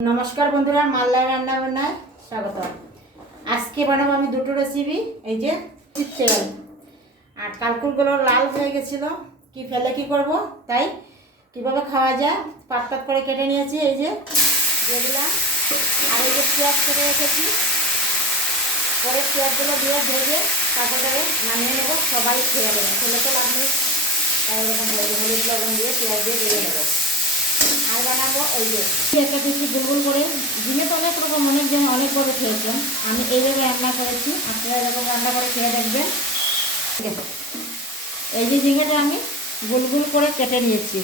नमस्कार बंधुरा माल्ला रान्ना बान्नाय स्वागत। आज के बानाबो आमी दुटो रेसिपि এই যে তেল আর কালকুলগুলো লাল হয়ে গেছিল কি ফেলে কি করব তাই কিভাবে খাওয়া যায় পাত পাত করে কেটে নিয়েছি এই যে দিয়ে দিলাম। আর এই যে পেঁয়াজ কেটে রেখেছি পরে পেঁয়াজগুলো দিয়ে ভেজে তারপরে নামিয়ে নেব। সবাই খেয়ে নেবে খেলে তো লাগবে তাই এরকম হলুদ লবণ দিয়ে পেঁয়াজ দিয়ে ভেজে নেব। আর বানাবো এই যে একটা বেশি গুলগুল করে ঝিঙে তো অনেক রকম অনেকজন অনেক করে খেয়েছেন, আমি এইভাবে রান্না করেছি, আপনারা এরকম রান্না করে খেয়ে দেখবেন। এই যে ঝিঙেটা আমি গুলগুল করে কেটে নিয়েছি,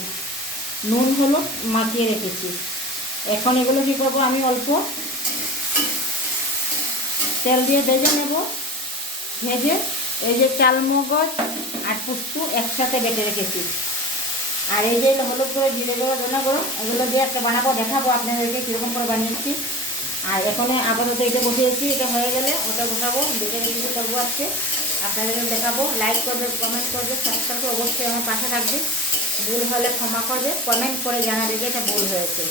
নুন হলুদ মাখিয়ে রেখেছি। এখন এগুলো কী করবো, আমি অল্প তেল দিয়ে ভেজে নেব। ভেজে এই যে চালমগজ আর পুস্তু একসাথে বেটে রেখেছি, আর এই যে হলুদ করে জিরে গুঁড়ো ধনে গুঁড়ো এগুলো দিয়ে একটা বানাবো, দেখাবো আপনাদেরকে কীরকম করে বানিয়েছি। আর এখানে আপাতত এটা বসিয়েছি, এটা হয়ে গেলে ওটা বসাবো, দেখে রেখেছি করবো আজকে আপনাদেরকে দেখাবো। লাইক করবে, কমেন্ট করবে, সাবস্ক্রাইব করে অবশ্যই আমার পাশে থাকবে। ভুল হলে ক্ষমা করবে, কমেন্ট করে জানাবে যে এটা ভুল হয়েছে,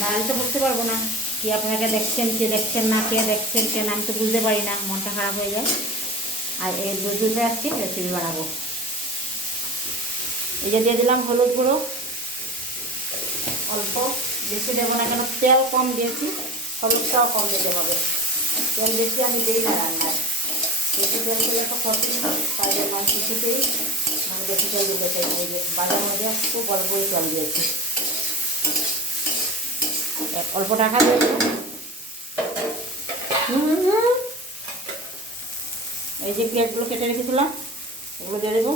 নাহলে তো বুঝতে পারবো না কি আপনাকে দেখছেন কে দেখছেন না, কে দেখছেন কে না, আমি তো বুঝতে পারি না, মনটা খারাপ হয়ে যায়। আর এই দুধে আজকে রেসিপি বানাবো। এই যে দিয়ে দিলাম হলুদ গুঁড়ো অল্প, বেশি দেবো না কেন তেল কম দিয়েছি, হলুদটাও কম দিতে হবে। তেল বেশি আমি দিই না রান্নায়, বেশি তেল দিলে তো ক্ষতি, তাই জন্য আমি কিছুতেই আমি বেশি তেল দিতে চাই। এই যে বাজার মধ্যে খুব অল্পই তেল দিয়েছি, অল্প টাকা দিয়েছি। এই যে পেঁয়াজগুলো কেটে রেখেছিলাম এগুলো দিয়ে দেবো।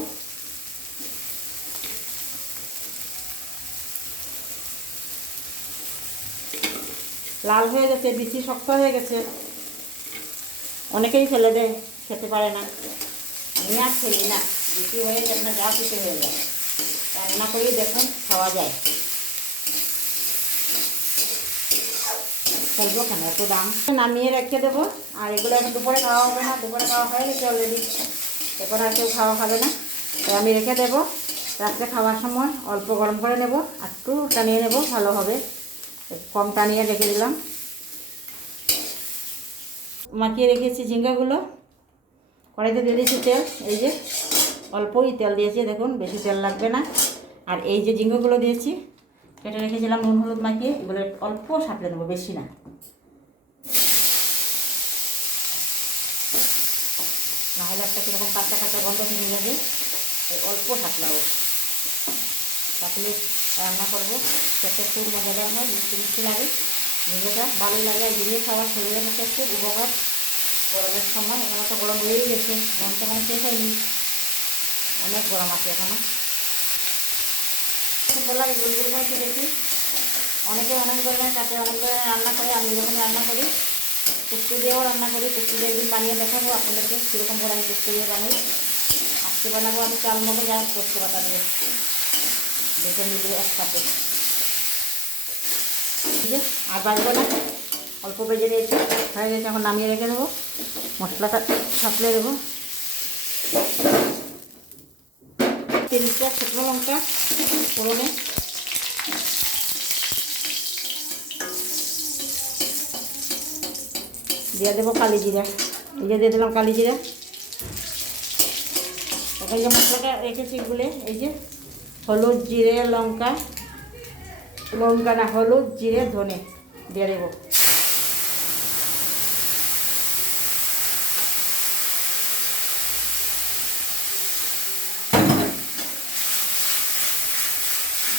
লাল হয়ে গেছে, বেশি শক্ত হয়ে গেছে, অনেকেই ফেলে দেয়, খেতে পারে না, আমি আর ফেলি না। বেশি হয়ে গেছে না, যা পিঠে হয়ে যায় রান্না করেই দেখুন খাওয়া যায়। ফেলবো কেন, এত দাম। নামিয়ে রেখে দেবো, আর এগুলো এখন দুপুরে খাওয়া হবে না, দুপুরে খাওয়া হয়ে গেছে অলরেডি, এখন আর কেউ খাওয়া খাবে না, তাই আমি রেখে দেবো। রাত্রে খাওয়ার সময় অল্প গরম করে নেব, আর একটু টানিয়ে নেব, ভালো হবে। কম টানিয়ে রেখে দিলাম। মাখিয়ে রেখেছি ঝিঙ্গাগুলো, কড়াইতে দিয়ে দিয়েছি তেল, এই যে অল্পই তেল দিয়েছি, দেখুন বেশি তেল লাগবে না। আর এই যে ঝিঙ্গাগুলো দিয়েছি কেটে রেখেছিলাম নুন হলুদ মাখিয়ে, এগুলো অল্প সাঁতলে দেবো, বেশি না। নাহলে একটা কীরকম কাঁচা কাঁচা গন্ধ থেকে যাবে, অল্প সাঁতলাবো, সাঁতলে রান্না করবো, খেতে খুব মজাদার হয়, মিষ্টি মিষ্টি লাগে। ঝিঙেটা ভালোই লাগে, আর ঝিঙে খাওয়ার শরীরের পক্ষে খুব উপকার। গরমের সময় এখন তো গরম হয়েই গেছে, মন তো এখন শেষ হয়নি, অনেক গরম আছে এখনও। সুন্দর লাগে গোলগুলো করে কেটেছি, অনেকে অনেক ধরনের কাটে, অনেক ধরনের রান্না করে, আমি এরকম রান্না করি, পুষ্টি দিয়েও রান্না করি। পুষ্টি দিয়ে একদিন বানিয়ে দেখাবো আপনাদেরকে কীরকম করে আমি পুষ্টি দিয়ে বানাই। আজকে বানাবো আমি চালমগজ আর পোস্ত বাটা দিয়ে, দেখে মিলিয়ে একসাথে। ঠিক আছে, আর বাজবো না, অল্প বেজে দিয়েছি, হয়ে গেছে, এখন নামিয়ে রেখে দেবো। মশলাটা সাঁতলে দেবো। 3টা শুকনো লঙ্কা ফোড়নে, দিয়ে দেবো কালি জিরা, এই যে দিয়ে দিলাম কালি জিরা। ওখানে যে মশলাটা রেখেছি গুলে, এই যে হলুদ জিরে লঙ্কা, লঙ্কা না হলুদ জিরে ধনে দিয়ে দেবো।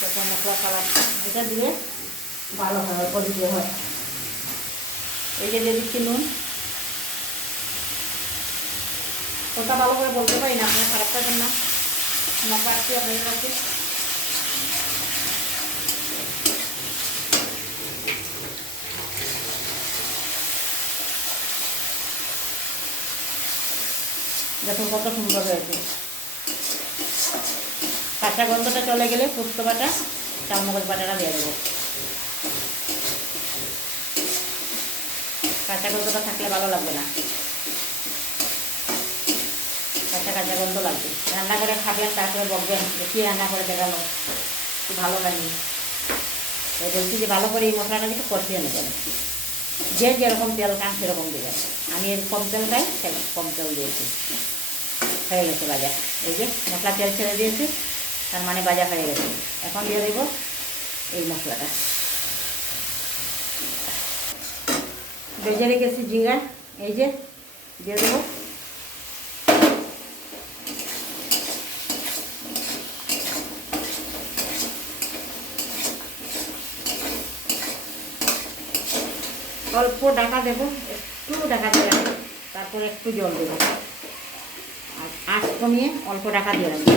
যখন মশলা কালার এটা দিলে ভালো হয়, অল্প দিতে হয়। এই যে দিয়ে দিচ্ছি নুন, ওটা ভালো করে বলতে পারি না, আপনার খারাপ থাকবেন না, আমার পাচ্ছি আপনাদের কাছে। দেখুন কত সুন্দর হয়েছে। কাঁচা গন্ধটা চলে গেলে পোস্ত বাটা চালমগজ বাটাটা দিয়ে দেবো। কাঁচা গন্ধটা থাকলে ভালো লাগবে না, কাঁচা কাঁচা গন্ধ লাগবে। রান্না করে খাবেন, তারপরে বলবেন যে কী রান্না করে দেখালো, একটু ভালো লাগবে। তাই বলছি যে ভালো করে এই মশলাটা একটু কষিয়ে নেবেন, যে যেরকম তেল খান সেরকম দেবেন। আমি এর কম তেল খাই, কম তেল দিয়েছি। হয়ে গেছে ভাজা, এই যে মশলা তেল ছেড়ে দিয়েছি, তার মানে ভাজা হয়ে গেছে। এখন দিয়ে দেবো এই মশলাটা, ভেজে রেখেছি জিরা, এই যে দিয়ে দেবো। অল্প ঢাকা দেবো, একটু ঢাকা দিয়ে রাখবো, তারপরে একটু জল দেবো, আর আঁচ কমিয়ে অল্প ঢাকা দিয়ে রাখবো।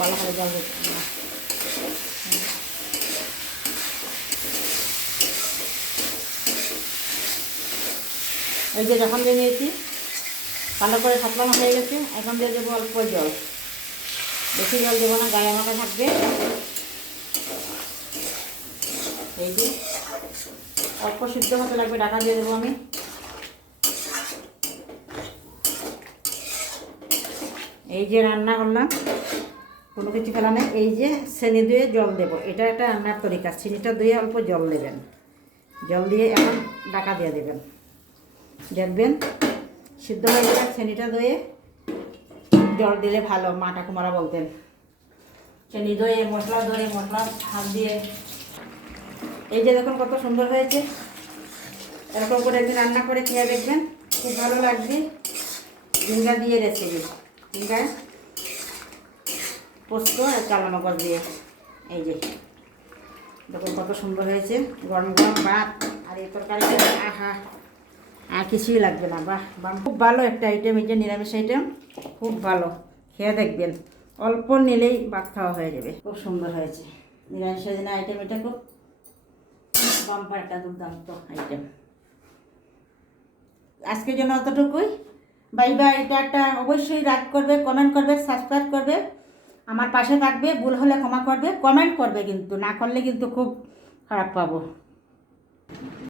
ভালো করে জল দিতে, এই যে যখন দিয়ে নিয়েছি ভালো করে ফাটলানো হয়ে গেছে, এখন দিয়ে দেবো অল্প জল, বেশি জল দেবো না, গায়ে মাখা থাকবে। এই যে অল্প সিদ্ধ হতে লাগবে, ঢাকা দিয়ে দেবো আমি। এই যে রান্না করলাম, কোনো কিছু ফেলা নেই। এই যে চিনি দিয়ে জল দেবো, এটা একটা রান্নার তরিকা। চিনিটা দিয়ে অল্প জল দেবেন, জল দিয়ে এখন ঢাকা দিয়ে দেবেন, দেখবেন সিদ্ধ হয়ে যাবে। চিনিটা দয়ে জল দিলে ভালো, মা ঠাকুমারা বলতেন। চিনি দয়ে মশলা ধরে মশলা হাত দিয়ে, এই যে দেখুন কত সুন্দর হয়েছে। এরকম করে একদিন রান্না করে খেয়ে দেখবেন, খুব ভালো লাগবে। ঝিঙ্গা দিয়ে রেসিপি, ঝিঙ্গা পোস্ত আর কালো মগজ দিয়ে, এই যে দেখুন কত সুন্দর হয়েছে। গরম গরম ভাত আর এই তরকারি, আহা আর কিছুই লাগবে না। বাহ বাহ, খুব ভালো একটা আইটেম, এই যে নিরামিষ আইটেম, খুব ভালো। খেয়ে দেখবেন, অল্প নিলেই ভাত খাওয়া হয়ে যাবে। খুব সুন্দর হয়েছে নিরামিষের দিনে আইটেম, এটা খুব বাম্পার একটা দুর্দান্ত আইটেম। আজকের জন্য অতটুকুই। Bye bye. এটা একটা অবশ্যই লাইক করবে, কমেন্ট করবে, সাবস্ক্রাইব করবে, আমার পাশে থাকবে। ভুল হলে ক্ষমা করবে, কমেন্ট করবে, কিন্তু না করলে কিন্তু খুব খারাপ পাবো।